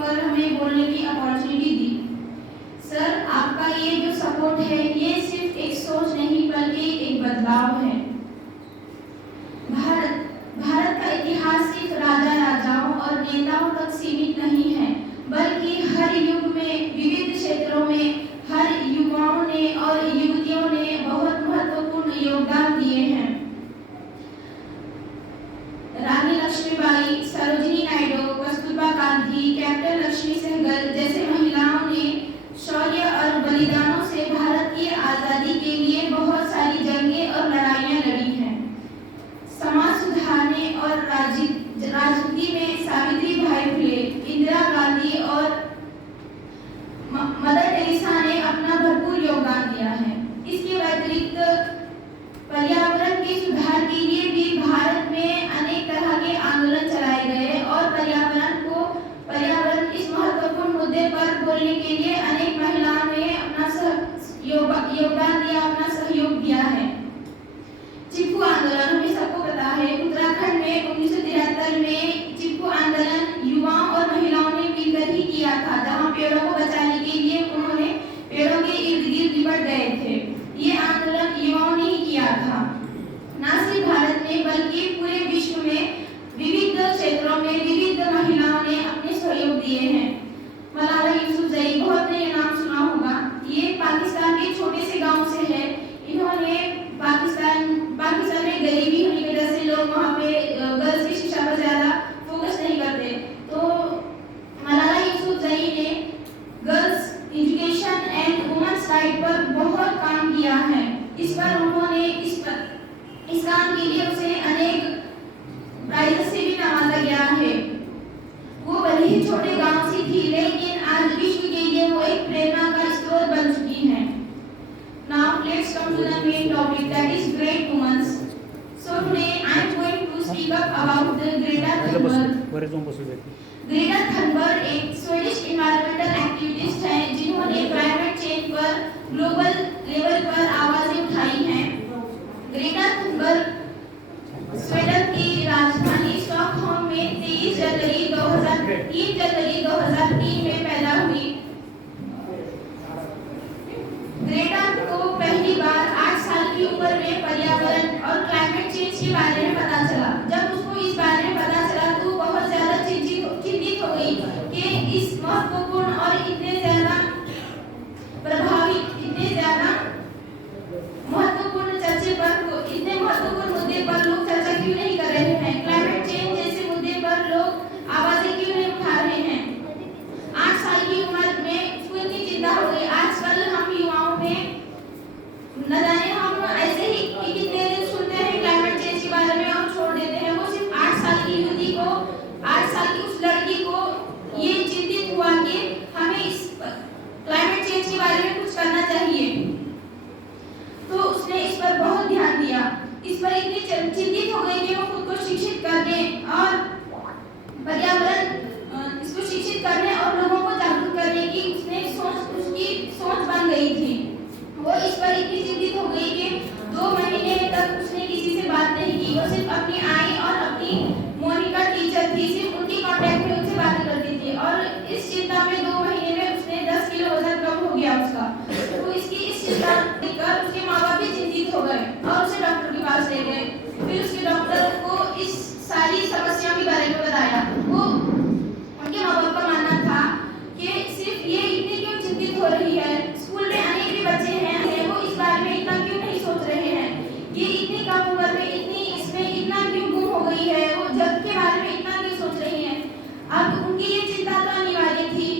पर हमें बोलने की अपॉर्चुनिटी दी। सर, आपका ये जो सपोर्ट है ये सिर्फ एक सोच नहीं बल्कि एक बदलाव है। भारत का इतिहास सिर्फ राजा राजाओं और नेताओं तक सीमित नहीं है, बल्कि हर युग में विविध क्षेत्रों में हर युवाओं ने और युवतियों ने बहुत महत्वपूर्ण योगदान दिए हैं। रानी लक्ष्मीबाई, सरोजिनी नायडू, कस्तूरबा गांधी, कैप्टन लक्ष्मी सहगल जैसे महिलाओं ने शौर्य और बलिदानों से भारत की आजादी के लिए बहुत सारी जंगें और लड़ाइयां लड़ी हैं। समाज सुधारने और राजनीति में सावित्री बाई फुले, इंदिरा गांधी और मदर टेरेसा ने अपना भरपूर योगदान दिया है। इसके अतिरिक्त पर्यावरण के सुधार के लिए भी भारत में अनेक तरह के आंदोलन चलाए गए और पर्यावरण इस महत्वपूर्ण मुद्दे पर बोलने के लिए अनेक महिलाओं ने अपना योगदान दिया, अपना सहयोग दिया है। चिपकू आंदोलन हमें सबको पता है, उत्तराखंड में 1973 में चिपकू आंदोलन युवाओं और महिलाओं ने मिलकर ही किया था, जहां पेड़ों को बचाने के लिए उन्होंने पेड़ों के इर्द गिर्द लिपट गए थे। ये आंदोलन युवाओं ने ही किया था। न सिर्फ भारत में बल्कि पूरे विश्व में विविध क्षेत्रों में विविध महिलाओं ने अपने सहयोग दिए हैं। मलाला यूसुफजई, बहुत ने ये नाम सुना होगा। ये पाकिस्तान के छोटे से गांव से है। इन्होंने पाकिस्तान में गरीबी होने की वजह से लोग वहाँ पे गर्ल्स की शिक्षा पर ज्यादा फोकस नहीं करते, तो मलाला यूसुफजई ने girls education and women's right पर बहुत काम किया है। इस पर उन्होंने इस काम के लिए उसे अनेक प्राइज से भी नवाजा गया है। वो भले ही छोटे गांव से थी, लेकिन आज विश्व के लिए वो एक प्रेरणा का स्रोत बन चुकी है। Now let's come to the main topic, that is great women. So today I am going to speak up about the Greta Thunberg. Greta Thunberg एक स्वीडिश एनवायरमेंटल एक्टिविस्ट हैं जिन्होंने क्लाइमेट चेंज पर ग्लोबल लेवल पर आवाजें उठाई हैं। Greta Thunberg Sweden की राजधानी स्टॉकहोम में 3 जनवरी 2003 में पैदा हुई। ग्रेटा को पहली बार 8 साल की उम्र में पर्यावरण और क्लाइमेट चेंज के बारे में पता चला। जब उसको इस बारे में पता चला तो बहुत ज्यादा चिंतित हो गई कि इस महत्वपूर्ण और इतने ज्यादा महत्वपूर्ण मुद्दे पर लोग चर्चा क्यों नहीं कर रहे हैं। क्लाइमेट चेंज जैसे मुद्दे पर लोग आवाजें क्यों नहीं उठा रहे हैं। 8 साल की उम्र में उसको इतनी चिंता हो गई। आजकल हम युवाओं में न जाने हम ऐसे ही कितने दिन सुनते हैं क्लाइमेट चेंज के बारे में और छोड़ देते हैं। वो सिर्फ 8 साल की युवती को, 8 साल की उस लड़की को ये चिंतित हुआ कि हमें इस क्लाइमेट चेंज के बारे में कुछ करना चाहिए, तो उसने इस पर बहुत ध्यान दिया। इस पर इतनी चिंतित हो गई कि वो खुद को शिक्षित करने और पर्यावरण इसको शिक्षित करने और लोगों को जागरूक करने की उसकी सोच बन गई थी। वो इस पर इतनी चिंतित हो गई कि 2 महीने तक उसने किसी से बात नहीं की। वो सिर्फ अपनी आई और अपनी मोनिका टीचर थी, सिर्फ उनकी कांटेक्ट में उनसे बातें करती थी और इस चिंता में 2 महीने में उसने 10 किलो वजन कम हो गया उसका। तो इसकी इस चिंता देखकर उसके माँ-बाप भी चिंतित हो गए और उसे डॉक्टर के पास ले गए। फिर उसके डॉक्टर को इस सारी समस्याओं के बारे में बताया। वो उनके माँ-बाप का मानना था कि सिर्फ ये इतनी क्यों चिंतित हो रही है, स्कूल में अनेक भी बच्चे हैं, वो इस बारे में इतना क्यों नहीं सोच रहे हैं, ये इतनी कम उम्र में इसमें इतना क्यों गुम हो गई है, वो जग के बारे में इतना क्यों सोच रही है। अब उनकी ये चिंता तो अनिवार्य थी।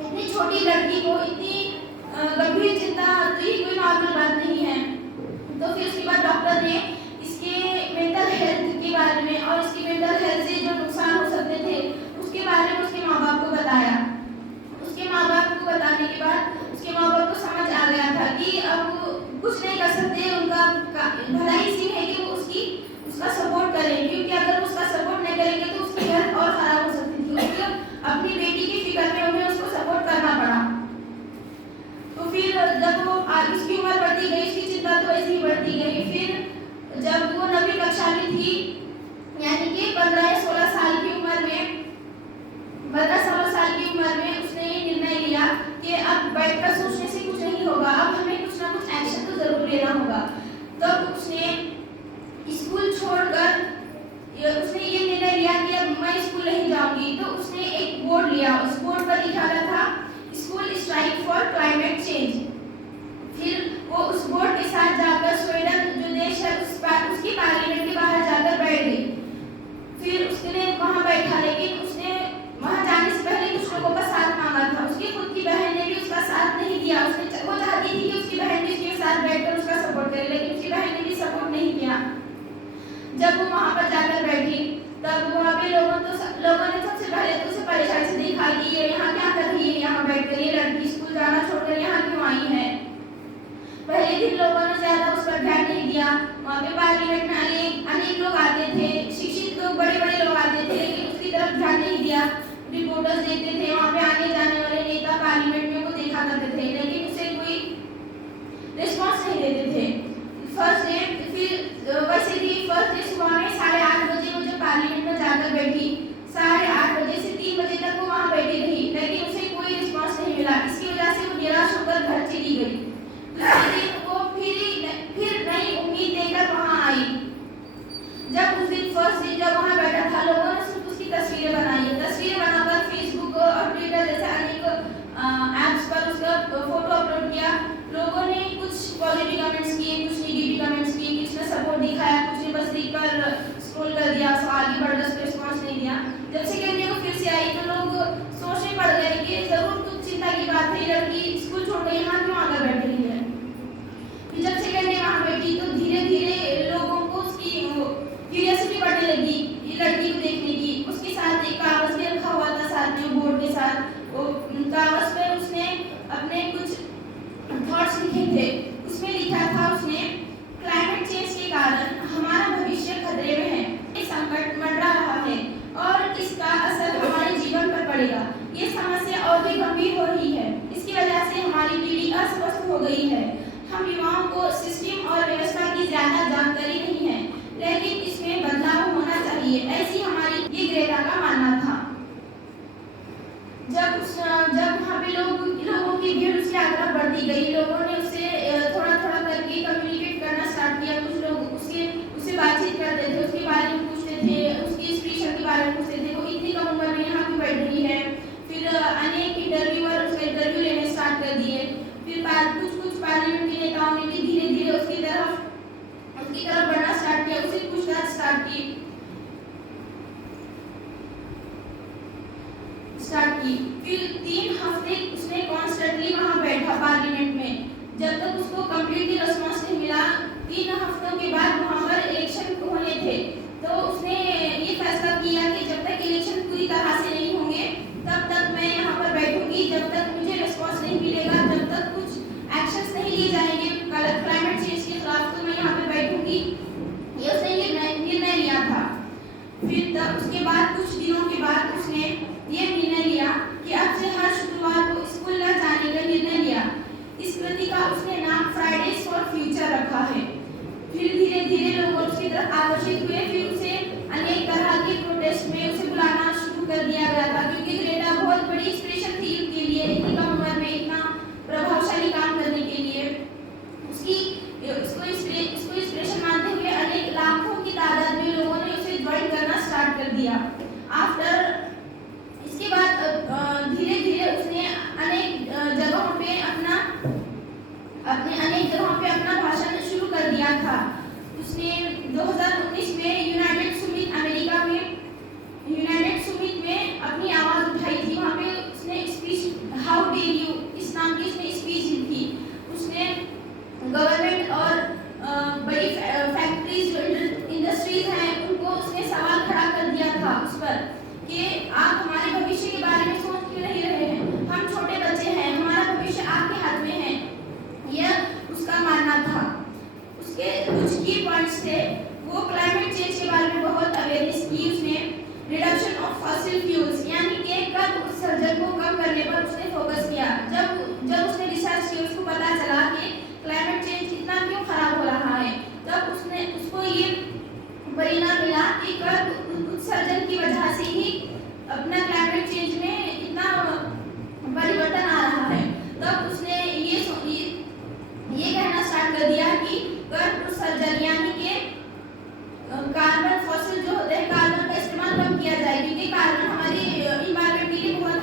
इतनी छोटी लड़की को इतनी गंभीर चिंता तो ये कोई नॉर्मल बात नहीं है। तो फिर उसके बाद डॉक्टर ने इसके मेंटल हेल्थ के बारे में और इसकी मेंटल हेल्थ से जो नुकसान हो सकते थे उसके बारे में उसके माँ बाप को बताया। उसके माँ बाप को बताने के बाद उसके माँ बाप को समझ आ गया था कि अब कुछ नहीं कर सकते, उनका भलाई इसी है कि वो उसका सपोर्ट करें, क्योंकि अगर उसका सपोर्ट नहीं करेंगे तो उसकी हेल्थ और खराब हो सकती थी। उसको अपनी बेटी की फिक्र में उन्हें उसको सपोर्ट करना पड़ा। तो फिर जब वो उसकी उम्र बढ़ती गई, उसकी चिंता तो ऐसे ही बढ़ती गई। फिर जब वो 9वीं कक्षा में थी, यानी कि 15 या 16 साल की उम्र में 15-16 साल बोर्ड लिया, उस बोर्ड पर लिखा गया था school strike for climate change. फिर वो उस बोर्ड के साथ जाकर स्वीडन जो देश है उसकी पार्लियामेंट के बाहर जाकर बैठ गई। फिर उसने वहां बैठा, लेकिन उसने वहां जाने से पहले कुछ लोगों का साथ मांगा था। उसकी खुद की बहन ने भी उसका साथ नहीं दिया। वो चाहती थी कि उसकी बहन भी उसके साथ बैठकर उसका सपोर्ट करे, लेकिन उसकी बहन ने भी सपोर्ट नहीं किया। जब वो वहां पर जाकर बैठी तब वहां पे लोगों ने सबसे पहले तो उसे परेशानी से देखा कि ये यहाँ क्या कर रही है, यहाँ बैठकर ये लड़की स्कूल जाना छोड़कर यहाँ क्यों आई है। पहले दिन लोगों ने ज्यादा उस पर ध्यान नहीं दिया। वहाँ पे पार्लियामेंट में अनेक लोग आते थे, शिक्षित लोग, बड़े बड़े लोग आते थे, लेकिन उसकी तरफ ध्यान नहीं दिया। रिपोर्टर्स देखते थे, वहाँ पे आने जाने वाले नेता पार्लियामेंट में वो देखा करते थे, लेकिन उसे कोई रिस्पॉन्स नहीं देते थे। फर्स्ट डे फिर वैसे भी फर्स्ट डे सुबह में 8:30 बजे वो जब पार्लियामेंट में जाकर बैठी, 8:30 बजे से 3 बजे तक वो वहाँ बैठी रही, लेकिन उसे कोई रिस्पॉन्स नहीं मिला। इसकी वजह से वो निराश होकर घर चली गई। दूसरे दिन वो फिर नई उम्मीद लेकर वहाँ आई। जब उस दिन फर्स्ट दिन जब वहाँ बैठा था, लोगों ने सिर्फ उसकी तस्वीरें बनाकर फेसबुक और ट्विटर जैसे अनेक ऐप्स पर उसका फोटो अपलोड किया। लोगों ने कुछ पॉजिटिव कमेंट्स किए, कुछ नेगेटिव कमेंट्स किए, कुछ ने सपोर्ट दिखाया, कुछ ने बस देखकर स्क्रॉल कर दिया, आगे बढ़कर उसको रिस्पॉन्स नहीं दिया। जब सेकेंड डे को फिर से आई तो लोग सोचने पड़ गए कि जरूर कुछ चिंता की बात है, लड़की स्कूल छोड़कर यहाँ क्यों आकर बैठ रही है। जब सेकेंड डे वहाँ बैठी तो धीरे धीरे लोगों को उसकी क्यूरियोसिटी बढ़ने लगी ये लड़की को देखने की। उसके साथ एक कागज भी रखा हुआ था साथ में बोर्ड के साथ। वो कागज पर उसने अपने कुछ थॉट्स लिखे थे। उसमें लिखा था उसने, क्लाइमेट चेंज के कारण हमारा भविष्य खतरे में है, एक संकट मंडरा रहा है और इसका असर हमारे जीवन पर पड़ेगा। ये समस्या और भी गंभीर हो रही है। इसकी वजह से हमारी पीढ़ी अस्वस्थ हो गई है। हम युवाओं को सिस्टम और व्यवस्था की ज्यादा जानकारी नहीं है, लेकिन इसमें बदलाव होना चाहिए, ऐसी हमारी ये ग्रेटा का मानना था। जब वहाँ पे लोगों की भीड़ उसकी यात्रा बढ़ती गई, लोगों ने उससे थोड़ा थोड़ा करके कम्युनिकेट करना स्टार्ट किया। कुछ लोग उससे बातचीत करते थे, उसके बारे में पूछते थे, उसकी इंस्पिरेशन के बारे में पूछते थे, वो इतनी कम उम्र में यहाँ क्यों बैठ रही है। फिर अनेक इंटरव्यूअर उसका इंटरव्यू लेने स्टार्ट कर दिए। फिर कुछ पार्लियामेंट के नेताओं ने भी धीरे धीरे उसकी तरफ बढ़ना स्टार्ट किया, उसे पूछताछ स्टार्ट की। फिर 3 हफ्ते उसने कॉन्स्टेंटली वहाँ बैठा पार्लियामेंट में, जब तक उसको कंप्लीटली रिस्पॉन्स नहीं मिला। 3 हफ्तों के बाद वहाँ पर इलेक्शन होने थे, तो उसने ये फैसला किया कि जब तक इलेक्शन पूरी तरह से नहीं होंगे तब तक मैं यहाँ पर बैठूंगी, जब तक मुझे रिस्पॉन्स नहीं मिलेगा, जब तक कुछ एक्शंस नहीं लिए जाएंगे क्लाइमेट चेंज के खिलाफ, तो मैं यहाँ पे बैठूंगी। ये उसने निर्णय लिया था। फिर तब उसके बाद कुछ दिनों के बाद उसने ये निर्णय लिया कि अब से हर शुक्रवार को स्कूल न जाने का निर्णय लिया। इस कृति का उसने नाम फ्राइडेज फॉर फ्यूचर रखा है। फिर धीरे धीरे लोग उसकी तरफ आकर्षित हुए। फिर उसे अनेक तरह के प्रोटेस्ट में उसे बुलाना शुरू कर दिया गया था, क्योंकि ग्रेटा बहुत बड़ी इंस्पिरेशन थी उनके लिए, इतनी कम उम्र में इतना प्रभावशाली काम करने के लिए। उसको इंस्पिरेशन मानते हुए अनेक लाखों की तादाद में लोगों ने उसे ज्वाइन करना स्टार्ट कर दिया। इसके बाद धीरे धीरे उसने अनेक जगहों पे अपना भाषण शुरू कर दिया था। उसने 2019 में यूनाइटेड सुमित में अपनी आवाज उठाई थी। वहाँ पे उसने स्पीच, हाउ डेयर यू इस नाम की उसने स्पीच दी थी। उसने गवर्नमेंट और बड़ी फैक्ट्रीज जो इंडस्ट्रीज हैं उनको उसने सवाल खड़ा कर दिया था उस पर कि आप हमारे भविष्य के बारे में सोच क्यों नहीं रहे हैं, हम छोटे बच्चे हैं, हमारा भविष्य आपके हाथ में है। यह उसका मानना था। उसके कुछ की पॉइंट्स थे, वो क्लाइमेट चेंज के बारे में बहुत अवेयरनेस की। उसने रिडक्शन ऑफ फॉसिल फ्यूल्स यानी कि कर्ब उत्सर्जन को कम करने पर उसने फोकस किया। जब उसने रिसर्च की, उसको पता चला कि क्लाइमेट चेंज इतना क्यों खराब हो रहा है, तब उसको ये परिणाम मिला कि कर्ब उत्सर्जन की वजह से ही अपना क्लाइमेट चेंज में इतना परिवर्तन आ रहा है। तब उसने ये कहना स्टार्ट कर दिया कि कर्ब उत्सर्जन यानी कि कार्बन फॉसिल जो होते हैं, कार्बन का इस्तेमाल कम किया जाए, क्योंकि कार्बन हमारी इन्वायरमेंट के लिए बहुत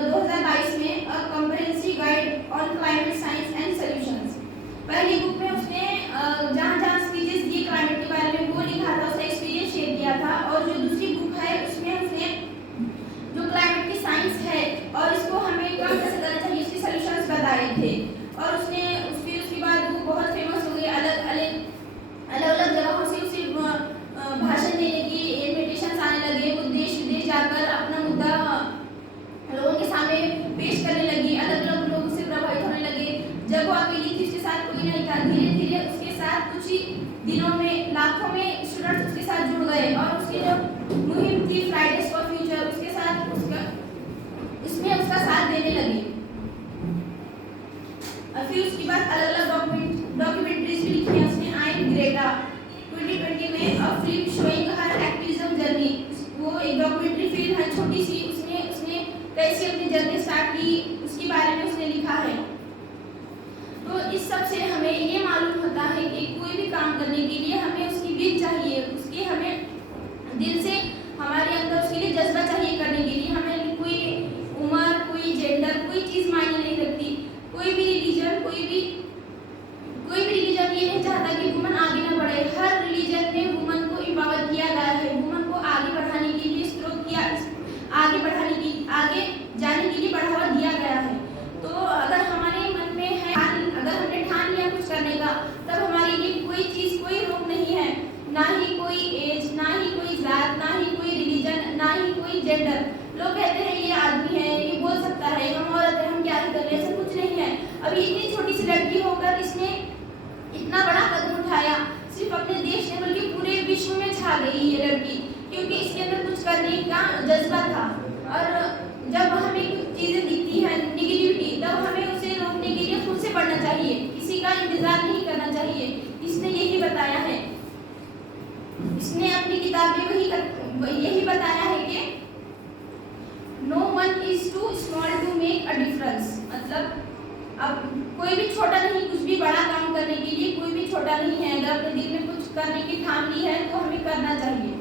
2022 में a comprehensive guide on climate science and solutions. पहली बुक में उसने जहाँ स्पीचेस दिए क्लाइमेट के बारे में वो लिखा था, उसका एक्सपीरियंस शेयर किया था। और जो दूसरी बुक है उसमें उसने जो क्लाइमेट की साइंस है और इसको हमें कम कैसे करना चाहिए इसके सॉल्यूशंस बताए थे। और उसने उसके बाद वो बहुत फेमस हो गई, अलग जगहों से उसे भाषण देने की इन्विटेशंस आने लगे। वो देश विदेश जाकर अपना मुद्दा लोगों के सामने पेश करने लगी, अलग लोगों से प्रभावित होने लगे। जब वो अकेली थी, उसके साथ कोई नहीं था, धीरे धीरे उसके साथ कुछ ही दिनों में लाखों में स्टूडेंट्स उसके साथ जुड़ गए। और उसकी जो मुहिम थी फ्राइडेज फॉर फ्यूचर, उसके साथ उसमें उसका साथ देने लगी। फिर उसके बाद अलग डॉक्यूमेंट्रीज भी लिखी है उसने। आई एम ग्रेटा 2020 में a film showing her activism journey, वो एक डॉक्यूमेंट्री फिल्म है छोटी सी, उसने कैसे अपनी जर्नी स्टार्ट की उसके बारे में उसने लिखा है। तो इस सब से हमें ये मालूम होता है कि कोई भी काम करने के लिए हमें उसकी विल चाहिए, उसकी हमें दिल से हमारे अंदर उसके लिए जज्बा चाहिए करने के लिए। हमें कोई उम्र, कोई जेंडर, कोई चीज़ मायने नहीं रखती। कोई भी रिलीजन ये नहीं चाहता कि वुमन आगे ना बढ़े। हर रिलीजन में वुमन को एम्पावर किया गया है, वुमन को आगे बढ़ाने के लिए आगे जाने के लिए बढ़ावा दिया गया है। तो अगर हमारे मन में है, अगर हमने ठान लिया कुछ करने का, तब हमारे लिए कोई चीज़, कोई रोक नहीं है, ना ही कोई एज, ना ही कोई जात, ना ही कोई रिलीजन, ना ही कोई जेंडर। लोग कहते हैं ये आदमी है, ये बोल सकता है, हम औरत है, हम क्या ही कर रहे हैं, ऐसा कुछ नहीं है। अभी इतनी छोटी सी लड़की होकर इसने इतना बड़ा कदम उठाया, सिर्फ अपने देश में बल्कि पूरे विश्व में छा गई ये लड़की, क्योंकि इसके अंदर कुछ करने का जज्बा था। और जब हमें कुछ चीज़ें दिखती हैं निगेटिविटी, तब हमें उसे रोकने के लिए खुद से पढ़ना चाहिए, किसी का इंतजार नहीं करना चाहिए। इसने यही बताया है, इसने अपनी किताब में यही बताया है कि no one is too small to make a difference. मतलब अब कोई भी छोटा नहीं, कुछ भी बड़ा काम करने के लिए कोई भी छोटा नहीं है। अगर अपने दिल में कुछ करने की ठान ली है तो हमें करना चाहिए।